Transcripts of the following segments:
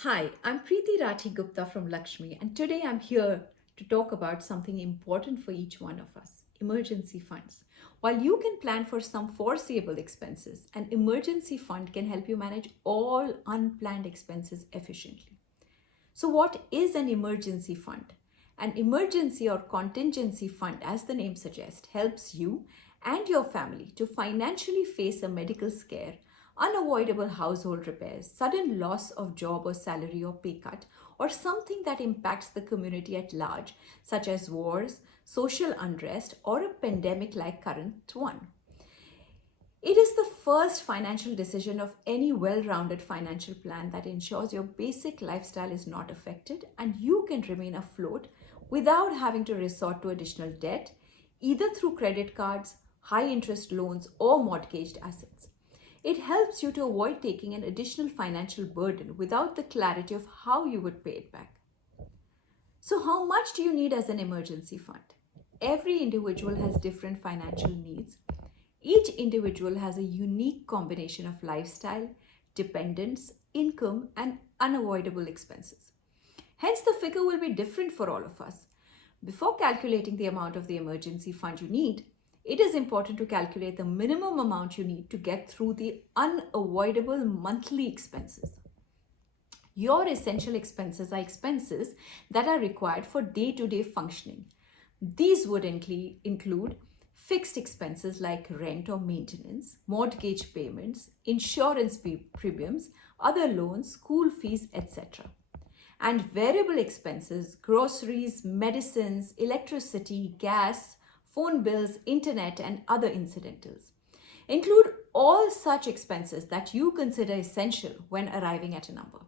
Hi, I'm Preeti Rathi Gupta from Lakshmi, and today I'm here to talk about something important for each one of us: emergency funds. While you can plan for some foreseeable expenses, an emergency fund can help you manage all unplanned expenses efficiently. So, what is an emergency fund? An emergency or contingency fund, as the name suggests, helps you and your family to financially face a medical scare, unavoidable household repairs, sudden loss of job or salary or pay cut, or something that impacts the community at large, such as wars, social unrest, or a pandemic like current one. It is the first financial decision of any well rounded financial plan that ensures your basic lifestyle is not affected and you can remain afloat without having to resort to additional debt, either through credit cards, high interest loans, or mortgaged assets. It helps you to avoid taking an additional financial burden without the clarity of how you would pay it back. So, how much do you need as an emergency fund? Every individual has different financial needs. Each individual has a unique combination of lifestyle, dependence, income, and unavoidable expenses. Hence, the figure will be different for all of us. Before calculating the amount of the emergency fund you need, it is important to calculate the minimum amount you need to get through the unavoidable monthly expenses. Your essential expenses are expenses that are required for day to day functioning. These would include fixed expenses like rent or maintenance, mortgage payments, insurance premiums, other loans, school fees, etc. And variable expenses, groceries, medicines, electricity, gas, phone bills, internet, and other incidentals. Include all such expenses that you consider essential when arriving at a number.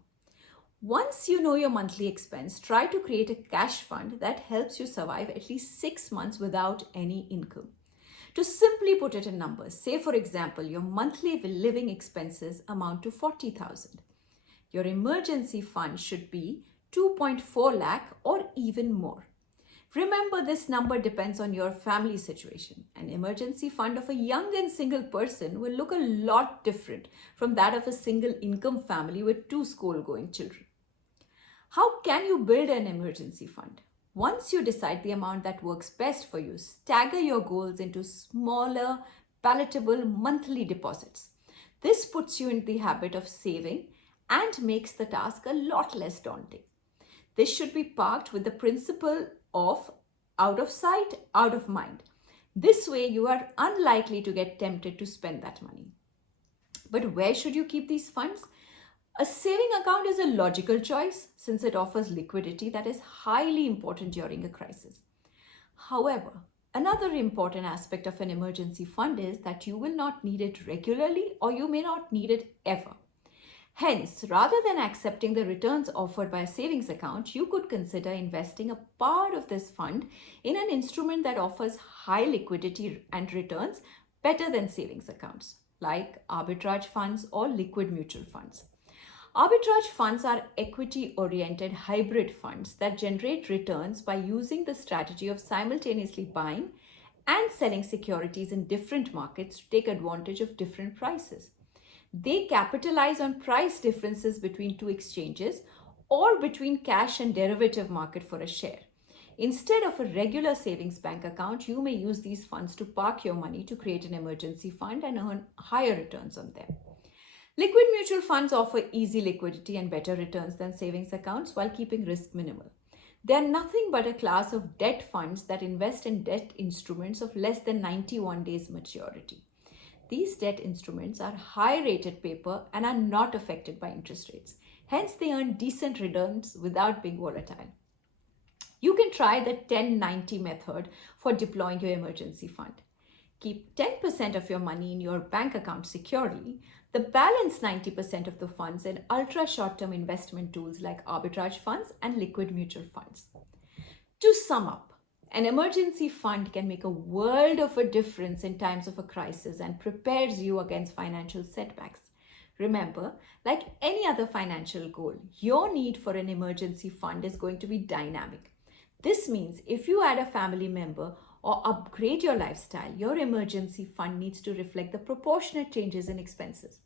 Once you know your monthly expense, try to create a cash fund that helps you survive at least 6 months without any income. To simply put it in numbers, say for example, your monthly living expenses amount to 40,000. Your emergency fund should be 2.4 lakh or even more. Remember, this number depends on your family situation. An emergency fund of a young and single person will look a lot different from that of a single income family with two school going children. How can you build an emergency fund? Once you decide the amount that works best for you, stagger your goals into smaller, palatable monthly deposits. This puts you in the habit of saving and makes the task a lot less daunting. This should be parked with the principle of out of sight, out of mind. This way, you are unlikely to get tempted to spend that money. But where should you keep these funds? A saving account is a logical choice since it offers liquidity that is highly important during a crisis. However, another important aspect of an emergency fund is that you will not need it regularly or you may not need it ever. Hence, rather than accepting the returns offered by a savings account, you could consider investing a part of this fund in an instrument that offers high liquidity and returns better than savings accounts, like arbitrage funds or liquid mutual funds. Arbitrage funds are equity oriented hybrid funds that generate returns by using the strategy of simultaneously buying and selling securities in different markets to take advantage of different prices. They capitalize on price differences between two exchanges or between cash and derivative market for a share. Instead of a regular savings bank account, you may use these funds to park your money to create an emergency fund and earn higher returns on them. Liquid mutual funds offer easy liquidity and better returns than savings accounts while keeping risk minimal. They are nothing but a class of debt funds that invest in debt instruments of less than 91 days maturity. These debt instruments are high rated paper and are not affected by interest rates. Hence, they earn decent returns without being volatile. You can try the 10-90 method for deploying your emergency fund. Keep 10% of your money in your bank account securely. The balance 90% of the funds in ultra short-term investment tools like arbitrage funds and liquid mutual funds. To sum up, an emergency fund can make a world of a difference in times of a crisis and prepares you against financial setbacks. Remember, like any other financial goal, your need for an emergency fund is going to be dynamic. This means if you add a family member or upgrade your lifestyle, your emergency fund needs to reflect the proportionate changes in expenses.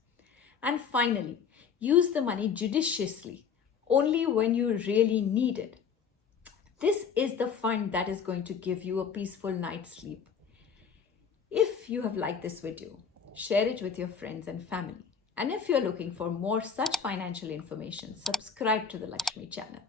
And finally, use the money judiciously. only when you really need it. This is the fund that is going to give you a peaceful night's sleep. If you have liked this video, share it with your friends and family. And if you're looking for more such financial information, subscribe to the Lxme channel.